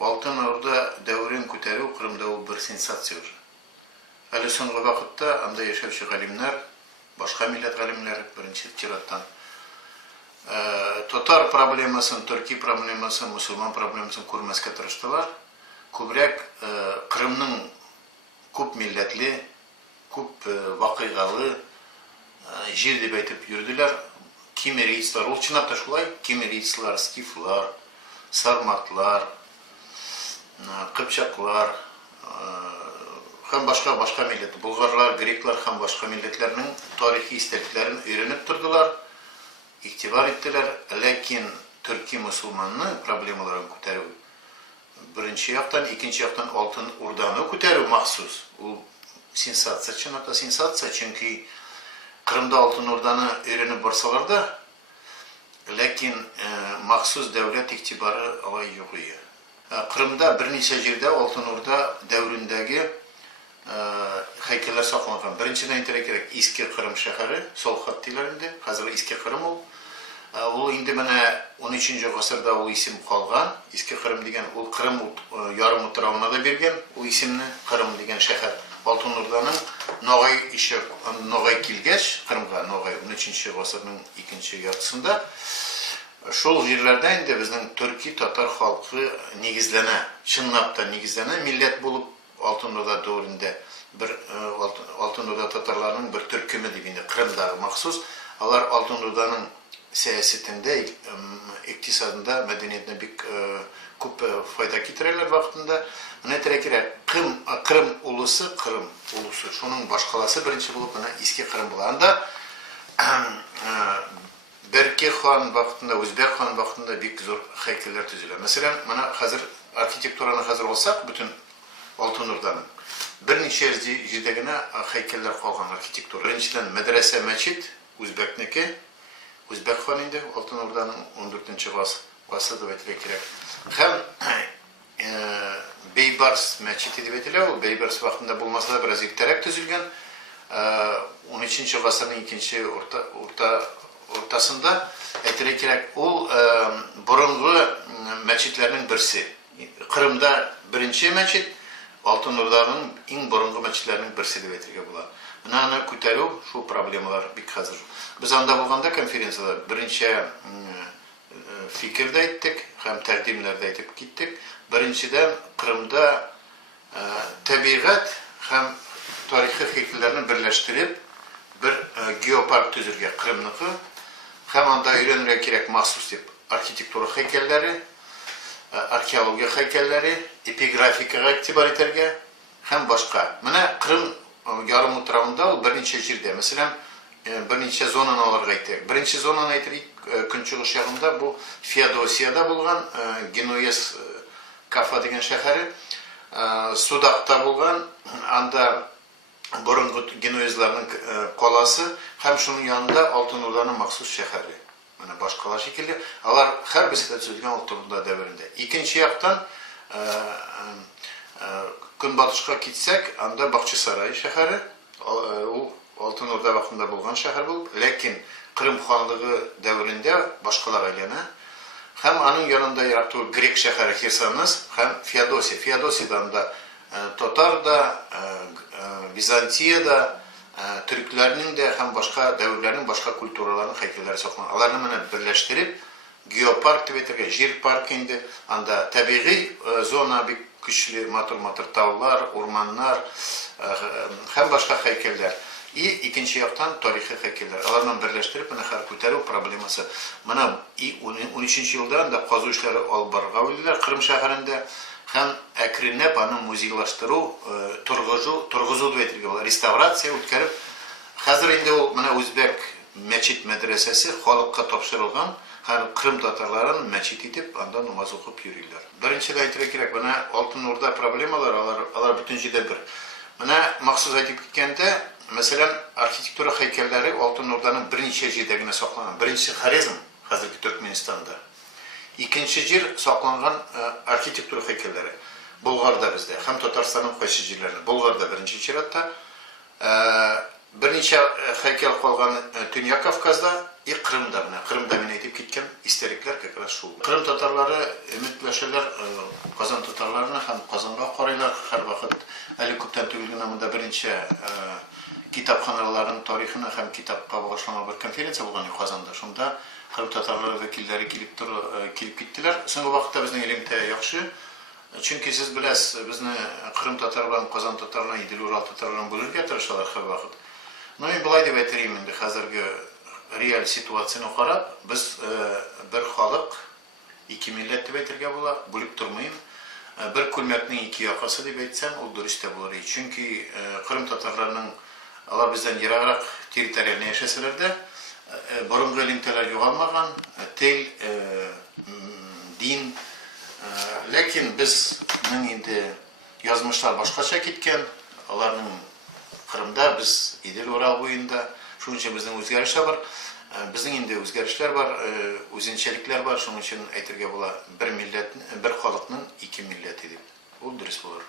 Алтын Орда дәврен күтәрү Кырымда ул бер сенсация уже. Әле соңгы вакытта анда яшәүче галимнәр, башка милләт галимнәре беренче чираттан татар проблемасын, төрки проблемасын, мусулман проблемасын күрмәскә тырыштылар. Күбрәк Кырымның күп милләтле, күп вакыйгалы җир дип әйтеп йөрделәр. Кимерийцлар, ул чынлап та шулай, кимерийцлар, скифлар, сарматлар, кыпчаклар, һәм башка милләт, болгарлар, греклар һәм башка милләтләрнең тарихи истәлекләрен өйрәнеп тордылар, игътибар иттеләр, ләкин төрки мусулманны проблемаларын күтәрү беренче яктан, икенче яктан Алтын Урданы күтәрү махсус. Ул сенсация, чынлап сенсация, чөнки Кырымда Алтын Урданы өйрәнеп барсалар да, ләкин махсус дәүләт игътибары алай юк иде. Кырымда берничә җирдә Алтын Урда дәврендәге һәйкәлләр сакланган. Беренчедән әйтергә кирәк, Иске Кырым шәһәре, Солхат диләр инде. Хәзер Иске Кырым ул. Ул инде менә 13нче гасырда ул исем калган. Иске Кырым дигән ул Кырым ярым утравына да биргән. Ул исемне Кырым дигән шәһәр Алтын Урданың Ногай килгәч, Кырымга Ногай 13нче гасырның 2нче яртысында шул җирләрдә инде безнең төрки татар халкы нигезләнә, чынлап та нигезләнә, милләт булып Алтын Урда дәврендә бер Алтын Урда татарларының бер төркеме дип инде Кырымдагы махсус. Алар Алтын Урданың сәясәтендә, икътисадында, мәдәниятендә бик күп файда китерәләр вакытында. Менә кирәк, Кырым улысы, шуның башкаласы беренче булып менә Иске Кырым була. Анда Берке хан вакытында, Үзбәк хан вакытында бик зур һәйкәлләр төзелә. Мәсәлән, менә хәзер архитектураны хәзер алсак, бөтен Алтын Урданың берничә җирдә генә һәйкәлләр калган архитектура. Беренчедән мәдрәсә, мәчет Үзбәкнеке, Үзбәк хан инде Алтын Урданың 14нче гасырда дип әйтергә кирәк. Һәм Бейбарс мәчете дип әйтелә, ул Бейбарс вакытында булмаса да бераз иртәрәк төзелгән. 13нче гасырның 2нче уртасында әйтергә кирәк, ул борынгы мәчетләрнең берсе. Кырымда беренче мәчет, Алтын Урданың иң борынгы мәчетләрнең берсе дип әйтергә була. Менә аны күтәрү, шул проблемалар бик хәзер. Без анда булганда конференциядә беренче фикердә әйттек һәм тәкъдимләрдә әйтеп киттек. Беренчедән Кырымда табигать һәм тарихи һәйкәлләрне берләштереп бер геопарк төзергә Кырымныкы һәм анда өйрәнергә кирәк махсус дип архитектура һәйкәлләре, археология һәйкәлләре, эпиграфикага игътибар итәргә һәм башка. Менә Кырым ярым утравында ул берничә җирдә, мәсәлән, берничә зонаны алырга әйтәк. Беренче зонаны әйтик, көнчыгыш ягында бу Феодосиядә булган, Генуэз Кафа дигән шәһәре, Судакта булган, анда борынгы генуэзларның каласы һәм шуның янында Алтын Урданың махсус шәһәре. Менә башкалар шикелле, алар һәрберсе төзелгән Алтын Урда дәврендә. Икенче яктан көнбатышка китсәк, анда Бакчасарай шәһәре, ул Алтын Урда вакытында булган шәһәр булып, ләкин Кырым ханлыгы дәврендә башкалар әйләнә. Һәм аның янында ерак түгел грек шәһәре Херсонес һәм Феодосия. Феодосиядә анда татар да, Византия да, төркләрнең дә һәм башка дәврләрнең башка культураларының һәйкәлләре сакланган. Аларны менә берләштереп геопарк дип әйтергә, җир парк инде. Анда табигый зона бик көчле, матур таулар, урманнар һәм башка һәйкәлләр. Икенче яктан тарихи һәйкәлләр. Аларны берләштереп менә һәр күтәрү проблемасы. Менә 13нче елда анда казу эшләре алып барырга уйлыйлар Кырым шәһәрендә һәм әкренләп аны музейлаштыру, торгызу дип әйтергә була, реставрация үткәреп. Хәзер инде ул менә Үзбәк мәчет мәдрәсәсе халыкка тапшырылган, һәм Кырым татарларын мәчет итеп анда намаз укып йөриләр. Беренчедә әйтергә кирәк, менә Алтын Урда проблемалар, алар бөтен җирдә бер. Менә махсус әйтеп киткәндә, мәсәлән, архитектура һәйкәлләре Алтын Урданың берничә җирдә генә сакланган. Беренче Хорезм, хәзерге Төркменстанда. Икенче җир сакланган архитектура һәйкәлләре Болгарда бездә, һәм Татарстанның кайсы җирләрендә. Болгарда беренче чиратта, берничә һәйкәл калган Төньяк Кавказда, И Кырымда менә, Кырымда мен әйтеп киткән истәлекләр как раз шул. Кырым татарлары өметләшәләр Казан татарларына һәм Казанга карыйлар һәрвакыт. Әле күптән түгел генә монда беренче китапханаларның тарихына һәм китапка багышланган бер конференция булган Казанда. Шунда Кырым татарлары вәкилләре килеп киттеләр. Соңгы вакытта безнең элемтә яхшы. Чөнки сез беләсез, безне Кырым татарларын, Казан татарларын, Идел Урал татарларын бүләргә тырышалар һәрвакыт. Но мин болай дип әйтәм инде хәзерге реаль ситуацияны карап, без бер халык, ике милләт дип әйтергә була, бүлеп тормыйм. Бер күлмәкнең ике якасы дип әйтсәм, ул дөрес тә булыр. Чөнки Кырым татарларының алар бездән ераграк территорияльне яшәсәләр дә, борынгы элемтәләр югалмаган, тел, дин. Ләкин безнең инде язмышлар башкача киткән, аларның Кырымда, без Идел Урал буенда, шуның өчен безнең үзгәрешләр бар. Безнең инде үзгәрешләр бар, үзенчәлекләр бар, шуның өчен әйтергә була, бер милләт, бер халыкның ике милләте дип. Ул дөрес булыр.